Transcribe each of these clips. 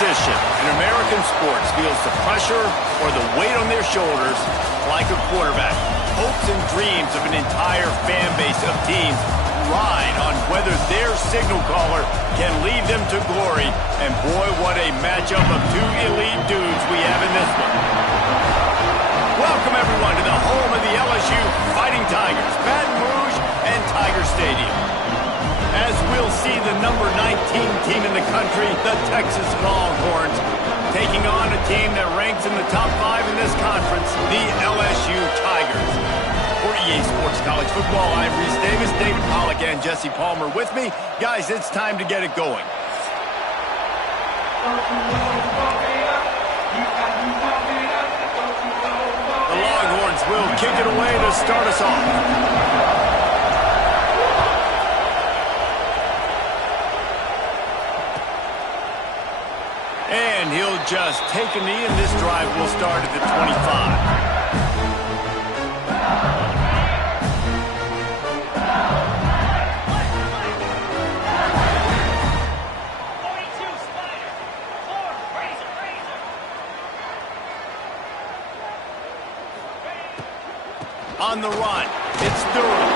position in American sports feels the pressure or the weight on their shoulders like a quarterback. Hopes and dreams of an entire fan base of teams ride on whether their signal caller can lead them to glory. And boy, what a matchup of two elite dudes we have in this one. Welcome, everyone, to the home of the LSU Fighting Tigers, Baton Rouge and Tiger Stadium. As we'll see the number 19 team in the country, the Texas Longhorns, taking on a team that ranks in the top 5 in this conference, the LSU Tigers. For EA Sports College Football, I'm Reese Davis, David Pollack, and Jesse Palmer with me. Guys, it's time to get it going. The Longhorns will kick it away to start us off. And he'll just take a knee, and this drive will start at the 25. On the run, it's Durham.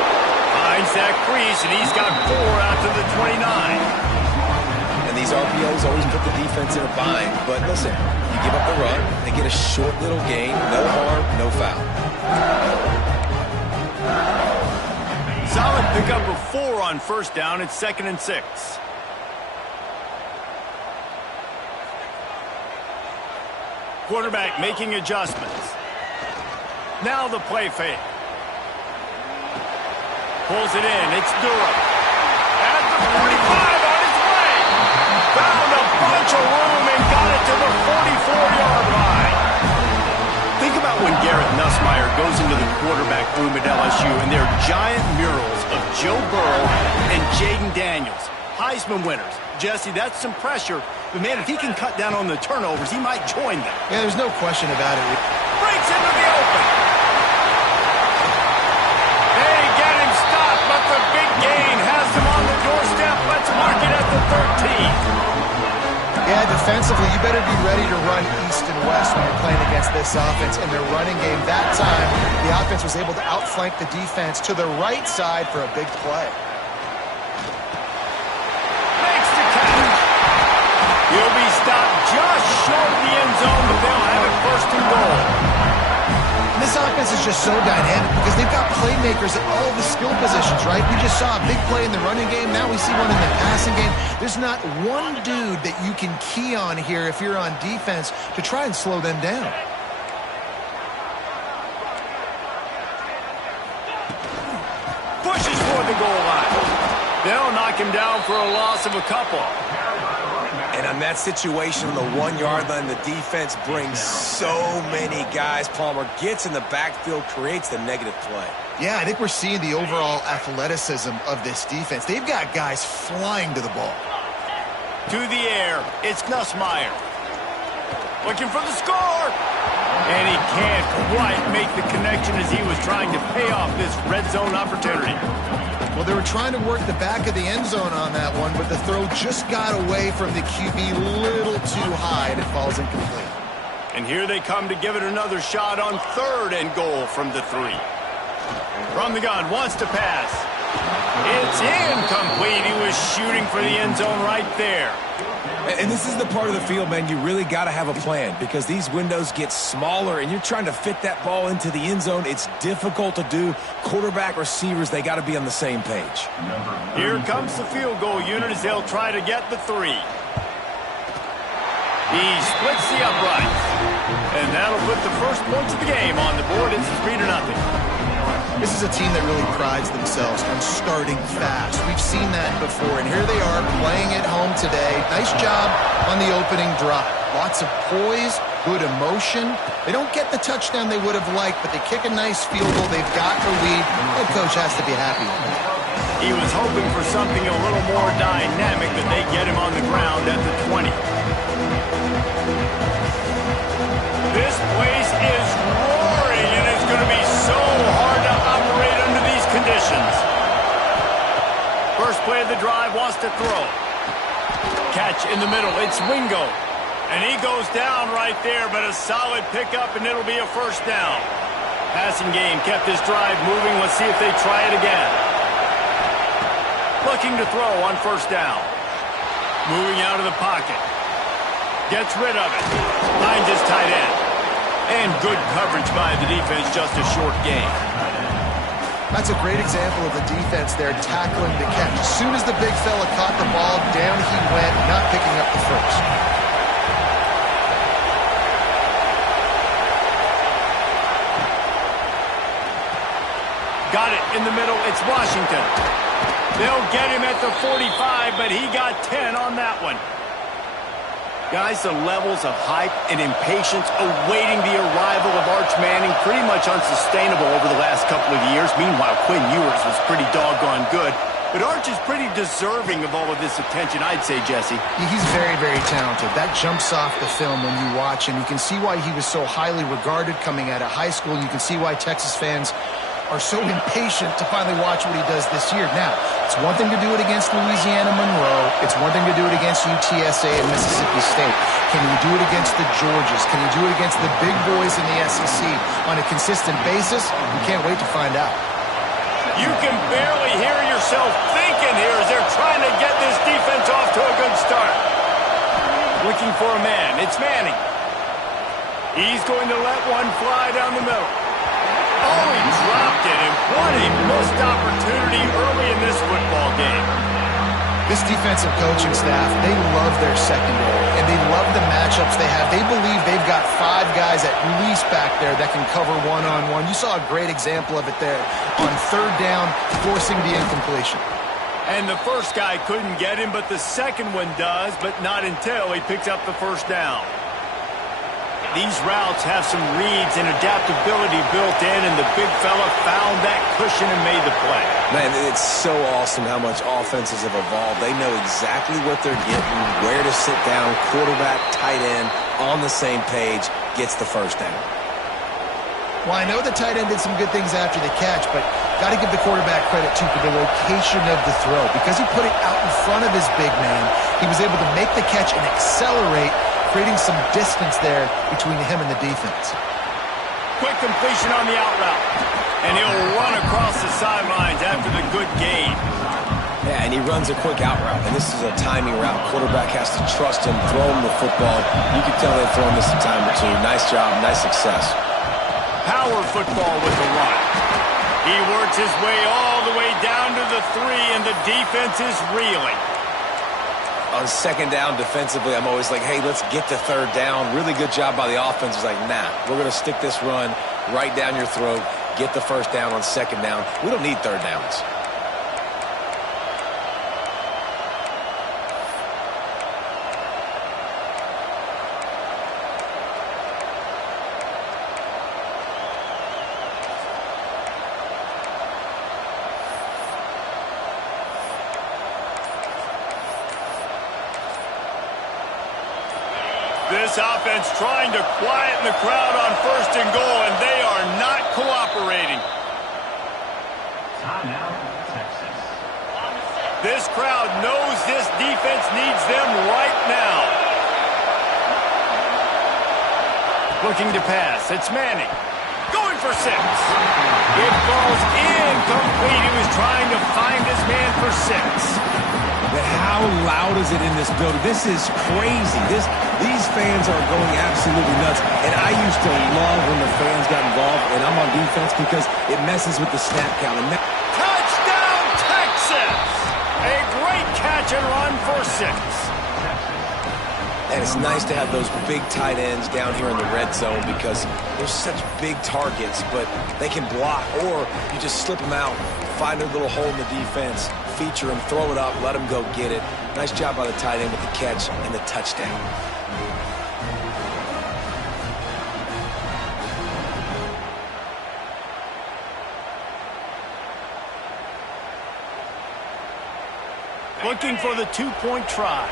Finds that crease, and he's got 4 out to the 29. And these RPOs always put the defense in a bind. But listen, you give up the run, they get a short little gain, no harm, no foul. Solid pickup of 4 on first down. It's 2nd and 6. Quarterback making adjustments. Now the play fake. Pulls it in. It's Durham. At the 45 on his way. Found a bunch of room and got it to the 44-yard line. Think about when Garrett Nussmeier goes into the quarterback room at LSU and there are giant murals of Joe Burrow and Jaden Daniels. Heisman winners. Jesse, that's some pressure. But, man, if he can cut down on the turnovers, he might join them. Yeah, there's no question about it. Breaks into the open. But the big gain has them on the doorstep. Let's mark it at the 13. Yeah, defensively, you better be ready to run east and west when you're playing against this offense in their running game. That time, the offense was able to outflank the defense to the right side for a big play. Makes the catch. He'll be stopped just short of the end zone, but they'll have it 1st and goal. This offense is just so dynamic because they've got playmakers at all of the skill positions, right? We just saw a big play in the running game. Now we see one in the passing game. There's not one dude that you can key on here if you're on defense to try and slow them down. Pushes for the goal line. They'll knock him down for a loss of a couple. And on that situation, on the 1-yard line, the defense brings so many guys. Palmer gets in the backfield, creates the negative play. Yeah, I think we're seeing the overall athleticism of this defense. They've got guys flying to the ball. To the air, it's Nussmeier. Looking for the score. And he can't quite make the connection as he was trying to pay off this red zone opportunity. Well, they were trying to work the back of the end zone on that one, but the throw just got away from the QB a little too high, and it falls incomplete. And here they come to give it another shot on 3rd and goal from the 3. From the gun, wants to pass. It's incomplete. He was shooting for the end zone right there. And this is the part of the field, man, you really got to have a plan because these windows get smaller and you're trying to fit that ball into the end zone. It's difficult to do. Quarterback, receivers, they got to be on the same page. Here comes the field goal unit as they'll try to get the 3. He splits the uprights. And that'll put the first points of the game on the board. It's 3-0. This is a team that really prides themselves on starting fast. We've seen that before, and here they are playing at home today. Nice job on the opening drive. Lots of poise, good emotion. They don't get the touchdown they would have liked, but they kick a nice field goal. They've got the lead. Head coach has to be happy with it. He was hoping for something a little more dynamic, but they get him on the ground at the 20. This place is roaring, and it's going to be so hard to operate under these conditions. First play of the drive, wants to throw. Catch in the middle, it's Wingo. And he goes down right there, but a solid pickup, and it'll be a first down. Passing game kept his drive moving. Let's see if they try it again. Looking to throw on first down. Moving out of the pocket. Gets rid of it. Finds his tight end. And good coverage by the defense, just a short gain. That's a great example of the defense there tackling the catch. As soon as the big fella caught the ball, down he went, not picking up the first. Got it in the middle. It's Washington. They'll get him at the 45, but he got 10 on that one. Guys, the levels of hype and impatience awaiting the arrival of Arch Manning pretty much unsustainable over the last couple of years. Meanwhile, Quinn Ewers was pretty doggone good. But Arch is pretty deserving of all of this attention, I'd say, Jesse. He's very, very talented. That jumps off the film when you watch him. You can see why he was so highly regarded coming out of high school. You can see why Texas fans are so impatient to finally watch what he does this year. Now, it's one thing to do it against Louisiana Monroe. It's one thing to do it against UTSA and Mississippi State. Can you do it against the Georgias? Can you do it against the big boys in the SEC on a consistent basis? We can't wait to find out. You can barely hear yourself thinking here as they're trying to get this defense off to a good start. Looking for a man. It's Manning. He's going to let one fly down the middle. Oh, he dropped it, and what a missed opportunity early in this football game. This defensive coaching staff, they love their secondary, and they love the matchups they have. They believe they've got 5 guys at least back there that can cover one-on-one. You saw a great example of it there on third down, forcing the incompletion. And the first guy couldn't get him, but the second one does, but not until he picks up the first down. These routes have some reads and adaptability built in, and the big fella found that cushion and made the play. Man, it's so awesome how much offenses have evolved. They know exactly what they're getting, where to sit down, quarterback, tight end, on the same page, gets the first down. Well, I know the tight end did some good things after the catch, but got to give the quarterback credit, too, for the location of the throw. Because he put it out in front of his big man, he was able to make the catch and accelerate, creating some distance there between him and the defense. Quick completion on the out route. And he'll run across the sidelines after the good gain. Yeah, and he runs a quick out route, and this is a timing route. Quarterback has to trust him, throw him the football. You can tell they've thrown this a time or two. Nice job, nice success. Power football with the run. He works his way all the way down to the 3, and the defense is reeling. On second down defensively, I'm always like, hey, let's get to third down. Really good job by the offense. It's like, nah, we're going to stick this run right down your throat, get the first down on second down. We don't need third downs. This offense trying to quieten the crowd on first and goal, and they are not cooperating. Timeout, Texas. This crowd knows this defense needs them right now. Looking to pass. It's Manning. Going for 6. It falls incomplete. He was trying to find his man for 6. But how loud is it in this building? This is crazy. These fans are going absolutely nuts. And I used to love when the fans got involved, and I'm on defense because it messes with the snap count. And touchdown, Texas! A great catch and run for 6. And it's nice to have those big tight ends down here in the red zone because they're such big targets, but they can block, or you just slip them out, find a little hole in the defense, feature them, throw it up, let them go get it. Nice job by the tight end with the catch and the touchdown. Looking for the 2-point try.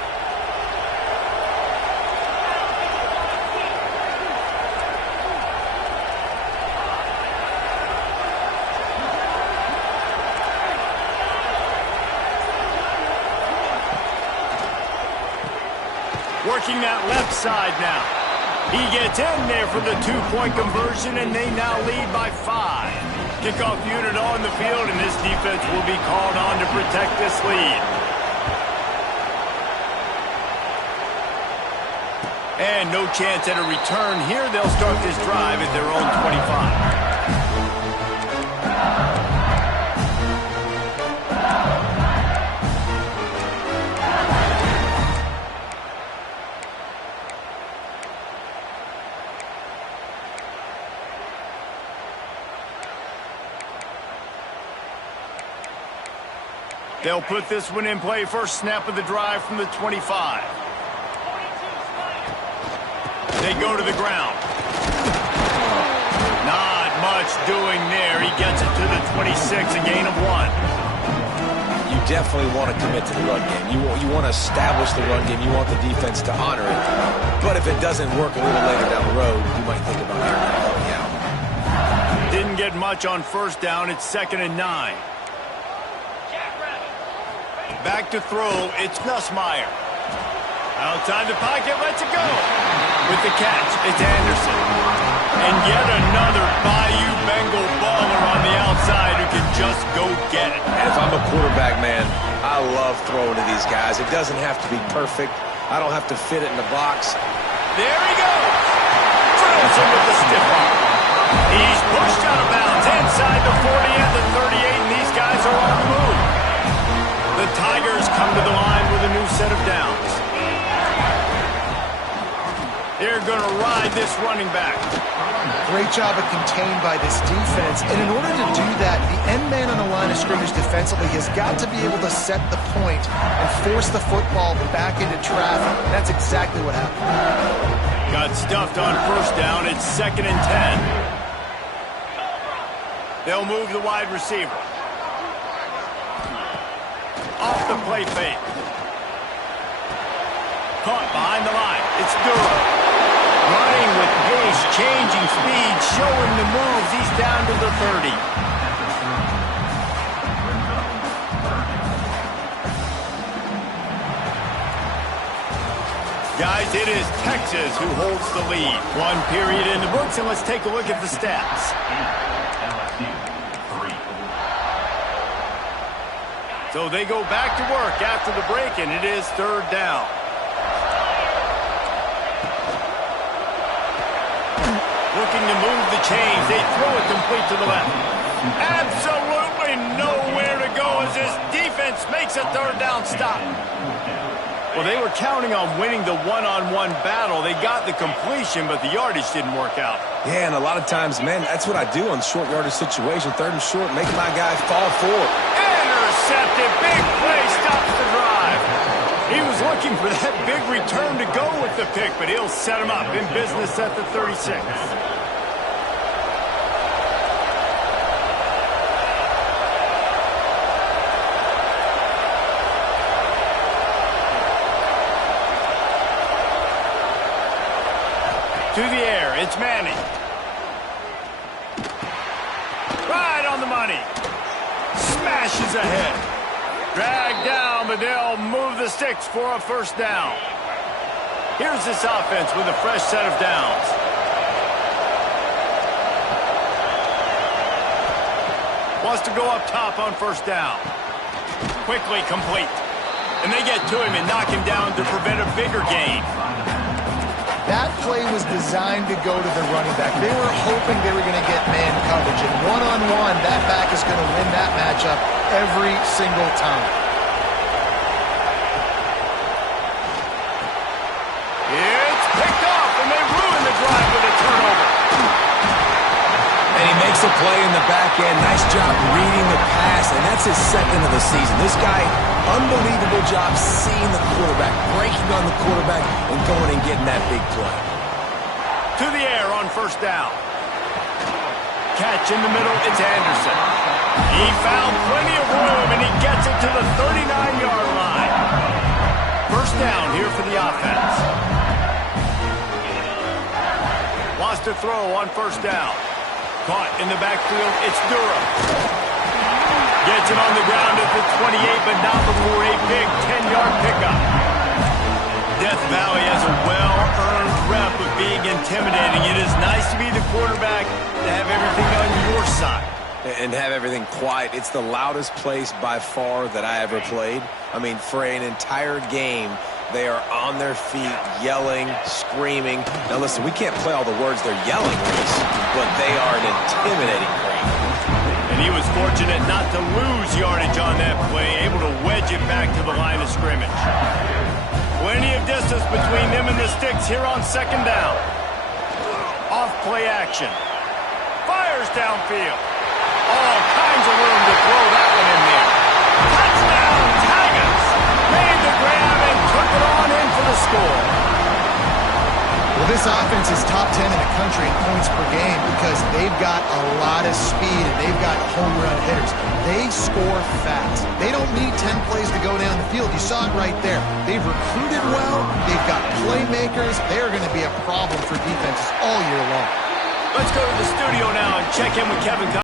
working that left side now. He gets in there for the two-point conversion, and they now lead by 5. Kickoff unit on the field, and this defense will be called on to protect this lead. And no chance at a return here. They'll start this drive at their own 25. They'll put this one in play. First snap of the drive from the 25. They go to the ground. Not much doing there. He gets it to the 26, a gain of 1. You definitely want to commit to the run game. You want to establish the run game. You want the defense to honor it. But if it doesn't work a little later down the road, you might think about helping out. Didn't get much on first down. It's 2nd and 9. Back to throw, it's Nussmeier. Outside the pocket, lets it go. With the catch, it's Anderson. And yet another Bayou Bengal baller on the outside who can just go get it. And if I'm a quarterback, man, I love throwing to these guys. It doesn't have to be perfect. I don't have to fit it in the box. There he goes. Drills him with the stiff arm. He's pushed out of bounds inside the 40 and the 38, and these guys are on the move. The Tigers come to the line with a new set of downs. They're going to ride this running back. Great job of contained by this defense. And in order to do that, the end man on the line of scrimmage defensively has got to be able to set the point and force the football back into traffic. That's exactly what happened. Got stuffed on first down. It's 2nd and 10. They'll move the wide receiver. Off the play fake. Caught behind the line. It's Duro. Running with pace, changing speed, showing the moves. He's down to the 30. Guys, it is Texas who holds the lead. 1 period in the books, and let's take a look at the stats. So they go back to work after the break, and it is 3rd down. Looking to move the chains. They throw it complete to the left. Absolutely nowhere to go as this defense makes a 3rd down stop. Well, they were counting on winning the one-on-one battle. They got the completion, but the yardage didn't work out. Yeah, and a lot of times, man, that's what I do on short yardage situation. 3rd and short, making my guy fall forward. Intercepted. Big play stops the drive. He was looking for that big return to go with the pick, but he'll set him up in business at the 36. To the air, it's Manning. Right on the money. Smashes ahead. Dragged down, but they'll move the sticks for a 1st down. Here's this offense with a fresh set of downs. Wants to go up top on 1st down. Quickly complete. And they get to him and knock him down to prevent a bigger gain. That play was designed to go to the running back. They were hoping they were going to get man coverage. And one-on-one, that back is going to win that matchup every single time. It's picked off, and they ruin the drive with a turnover. And he makes a play in the back end. Nice job reading the pass, and that's his 2nd of the season. This guy, unbelievable job seeing the quarterback, breaking on the quarterback, and going and getting that big play. To the air on 1st down. Catch in the middle, it's Anderson. He found plenty of room, and he gets it to the 39-yard line. 1st down here for the offense. Wants to throw on 1st down. Caught in the backfield, it's Duro. Gets him on the ground at the 28, but not before a big 10-yard pickup. Death Valley has a well-earned rep of being intimidating. It is nice to be the quarterback to have everything on your side. And have everything quiet. It's the loudest place by far that I ever played. I mean, for an entire game, they are on their feet, yelling, screaming. Now, listen, we can't play all the words they're yelling, Reese, but they are an intimidating crowd. And he was fortunate not to lose yardage on that play, able to wedge it back to the line of scrimmage. Plenty of distance between them and the sticks here on second down. Off play action. Fires downfield. All kinds of room to throw that one in there. Touchdown, Tigers! Made the grab and took it on in for the score. Well, this offense is top 10 in the country in points per game because they've got a lot of speed and they've got home run hitters. They score fast. They don't need 10 plays to go down the field. You saw it right there. They've recruited well. They've got playmakers. They're going to be a problem for defenses all year long. Let's go to the studio now and check in with Kevin.